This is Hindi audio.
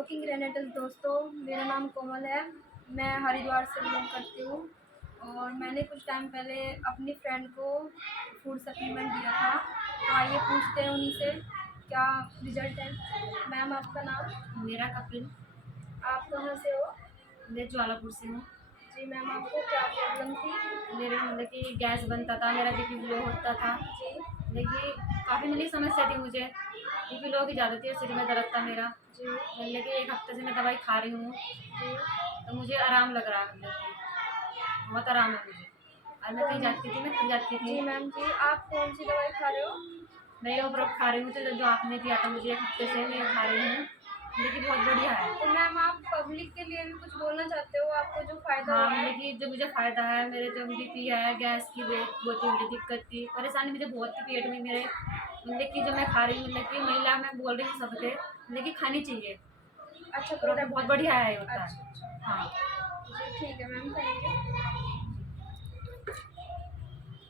टॉकिंग रेनेटल्स दोस्तों, मेरा नाम कोमल है। मैं हरिद्वार से बिलोंग करती हूँ और मैंने कुछ टाइम पहले अपनी फ्रेंड को फूड सप्लीमेंट दिया था। तो आइए पूछते हैं उन्हीं से क्या रिजल्ट है। मैम आपका नाम? मेरा कपिल। आप कहाँ से हो? मैं ज्वालापुर से हूँ। जी मैम, आपको क्या प्रॉब्लम थी? मेरे मतलब कि गैस बनता था, मेरा बीपी लो होता था। जी देखिए काफ़ी मतलब समस्या थी मुझे, बीपी लो की ज़्यादा थी, सिर में दर्द था मेरा। जी मतलब कि 1 हफ्ते से मैं दवाई खा रही हूँ, जी। तो मुझे आराम लग रहा है, मतलब कि बहुत आराम है मुझे। और मैं कहीं जाती थी, मैं थक जाती थी। जी मैम जी, आप कौन सी दवाई खा रहे हो? मैं ओब्रोक खा रही हूँ, तो जो आपने दिया था मुझे 1 हफ्ते से मैं खा रही हूँ, देखिए बहुत बढ़िया है। तो मैम आप पब्लिक के लिए भी कुछ बोलना चाहते हो, आपको जो फ़ायदा हाँ, हुआ है? मतलब कि जो मुझे फ़ायदा है, मेरे जो बीपी है, गैस की बहुत ही मुझे दिक्कत थी, परेशानी मुझे बहुत थी पेट में मेरे। मतलब कि जो मैं खा रही हूँ, मतलब कि महिला मैं बोल रही हूँ सबसे, मतलब कि खानी चाहिए। अच्छा प्रोडक्ट प्रोडक्ट बहुत है। बढ़िया है, होता है। अच्छा अच्छा। हाँ। जी ठीक है मैम, थैंक यू।